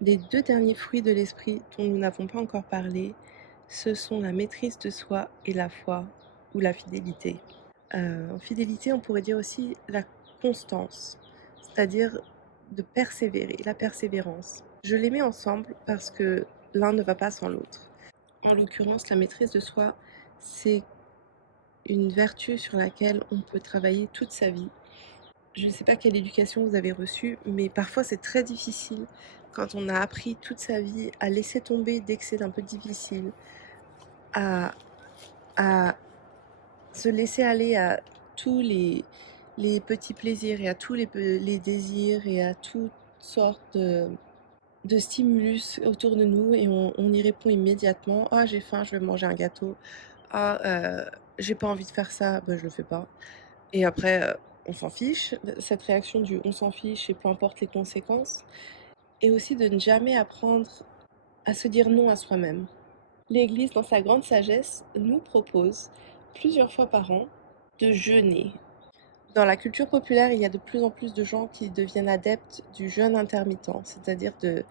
Les 2 derniers fruits de l'esprit dont nous n'avons pas encore parlé, ce sont la maîtrise de soi et la foi ou la fidélité. En fidélité, on pourrait dire aussi la constance, c'est-à-dire de persévérer, la persévérance. Je les mets ensemble parce que l'un ne va pas sans l'autre. En l'occurrence, la maîtrise de soi, c'est une vertu sur laquelle on peut travailler toute sa vie. Je ne sais pas quelle éducation vous avez reçue, mais parfois c'est très difficile quand on a appris toute sa vie à laisser tomber dès que c'est un peu difficile, à, à se laisser aller à tous les petits plaisirs et à tous les désirs et à toutes sortes de stimulus autour de nous et on y répond immédiatement. Ah, j'ai faim, je vais manger un gâteau. Ah, j'ai pas envie de faire ça, ben, je le fais pas. Et après, on s'en fiche. Cette réaction du on s'en fiche et peu importe les conséquences. Et aussi de ne jamais apprendre à se dire non à soi-même. L'Église, dans sa grande sagesse, nous propose plusieurs fois par an de jeûner. Dans la culture populaire, il y a de plus en plus de gens qui deviennent adeptes du jeûne intermittent, c'est-à-dire de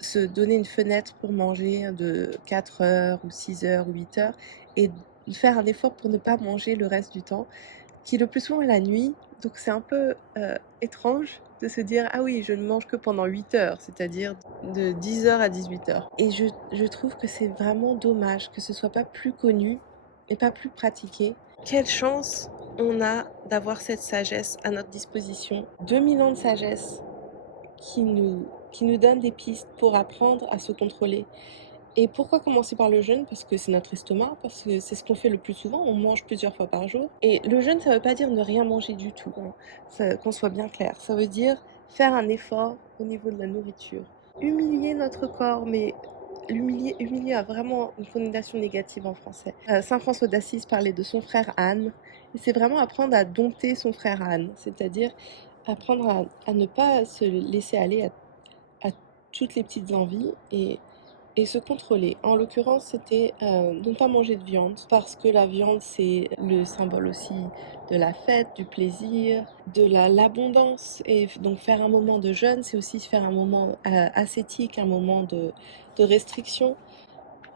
se donner une fenêtre pour manger de 4 heures ou 6 heures ou 8 heures et de faire un effort pour ne pas manger le reste du temps, qui le plus souvent est la nuit. Donc c'est un peu étrange de se dire ah oui, je ne mange que pendant 8 heures, c'est-à-dire de 10 heures à 18 heures. Et je trouve que c'est vraiment dommage que ce soit pas plus connu et pas plus pratiqué. Quelle chance on a d'avoir cette sagesse à notre disposition. 2000 ans de sagesse qui nous donne des pistes pour apprendre à se contrôler. Et pourquoi commencer par le jeûne? Parce que c'est notre estomac, parce que c'est ce qu'on fait le plus souvent, on mange plusieurs fois par jour. Et le jeûne, ça ne veut pas dire ne rien manger du tout, hein. Qu'on soit bien clair. Ça veut dire faire un effort au niveau de la nourriture. Humilier notre corps, mais humilier a vraiment une connotation négative en français. Saint François d'Assise parlait de son frère Anne, et c'est vraiment apprendre à dompter son frère Anne, c'est-à-dire apprendre à ne pas se laisser aller à toutes les petites envies et se contrôler. En l'occurrence, c'était de ne pas manger de viande parce que la viande, c'est le symbole aussi de la fête, du plaisir, de l'abondance. Et donc faire un moment de jeûne, c'est aussi faire un moment ascétique, un moment de restriction.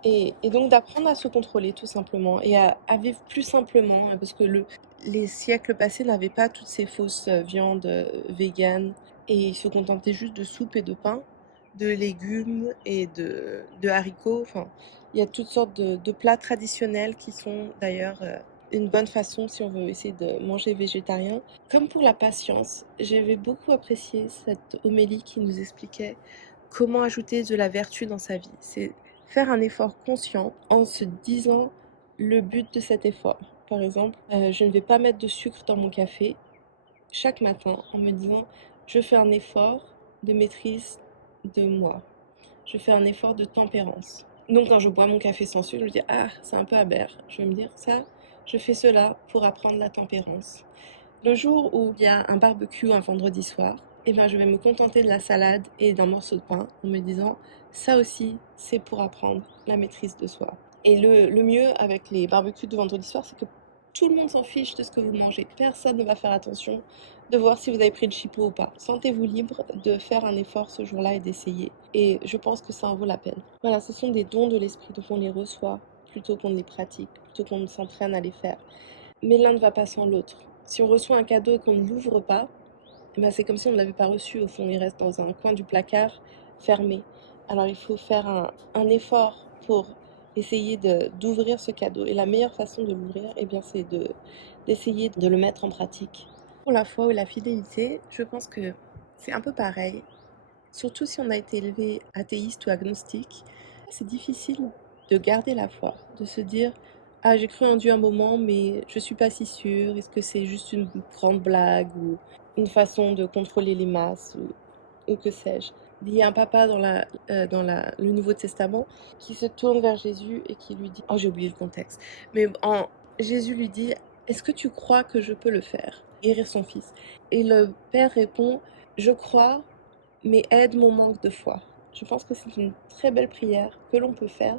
Et donc d'apprendre à se contrôler tout simplement et à vivre plus simplement hein, parce que les siècles passés n'avaient pas toutes ces fausses viandes véganes et ils se contentaient juste de soupe et de pain, de légumes et de haricots. Enfin, il y a toutes sortes de plats traditionnels qui sont d'ailleurs une bonne façon si on veut essayer de manger végétarien. Comme pour la patience, j'avais beaucoup apprécié cette homélie qui nous expliquait comment ajouter de la vertu dans sa vie. C'est faire un effort conscient en se disant le but de cet effort. Par exemple, je ne vais pas mettre de sucre dans mon café chaque matin en me disant je fais un effort de maîtrise de moi. Je fais un effort de tempérance. Donc quand je bois mon café sans sucre, je me dis ah, c'est un peu aberre. Je vais me dire ça, je fais cela pour apprendre la tempérance. Le jour où il y a un barbecue un vendredi soir, eh ben, je vais me contenter de la salade et d'un morceau de pain en me disant ça aussi, c'est pour apprendre la maîtrise de soi. Et le mieux avec les barbecues de vendredi soir, c'est que tout le monde s'en fiche de ce que vous mangez. Personne ne va faire attention de voir si vous avez pris le chipot ou pas. Sentez-vous libre de faire un effort ce jour-là et d'essayer. Et je pense que ça en vaut la peine. Voilà, ce sont des dons de l'esprit, donc on les reçoit plutôt qu'on les pratique, plutôt qu'on s'entraîne à les faire. Mais l'un ne va pas sans l'autre. Si on reçoit un cadeau et qu'on ne l'ouvre pas, eh ben c'est comme si on ne l'avait pas reçu. Au fond, il reste dans un coin du placard, fermé. Alors il faut faire un effort pour essayer d'ouvrir ce cadeau. Et la meilleure façon de l'ouvrir, eh bien, c'est d'essayer de le mettre en pratique. Pour la foi ou la fidélité, je pense que c'est un peu pareil. Surtout si on a été élevé athéiste ou agnostique, c'est difficile de garder la foi, de se dire ah, j'ai cru en Dieu un moment, mais je suis pas si sûre. Est-ce que c'est juste une grande blague ou une façon de contrôler les masses ou que sais-je. Il y a un papa le Nouveau Testament qui se tourne vers Jésus et qui lui dit oh, j'ai oublié le contexte. Mais Jésus lui dit est-ce que tu crois que je peux le faire? Guérir son fils. Et le père répond je crois, mais aide mon manque de foi. Je pense que c'est une très belle prière que l'on peut faire,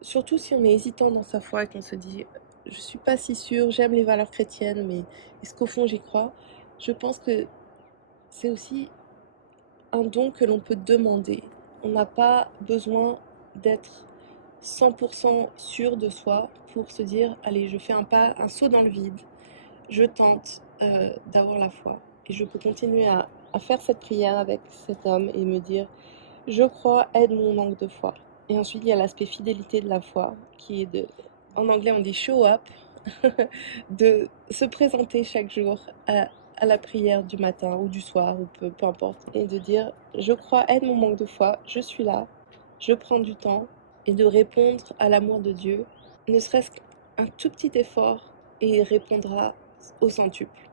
surtout si on est hésitant dans sa foi et qu'on se dit je suis pas si sûre, j'aime les valeurs chrétiennes, mais est-ce qu'au fond j'y crois? Je pense que c'est aussi un don que l'on peut demander On n'a pas besoin d'être 100% sûr de soi pour se dire, allez, je fais un pas, un saut dans le vide, je tente d'avoir la foi. Et je peux continuer à faire cette prière avec cet homme et me dire, je crois, aide mon manque de foi. Et ensuite, il y a l'aspect fidélité de la foi, qui est en anglais on dit show up, de se présenter chaque jour à la prière du matin ou du soir, ou peu importe, et de dire, je crois, aide mon manque de foi, je suis là, je prends du temps, et de répondre à l'amour de Dieu, ne serait-ce qu'un tout petit effort, et il répondra au centuple.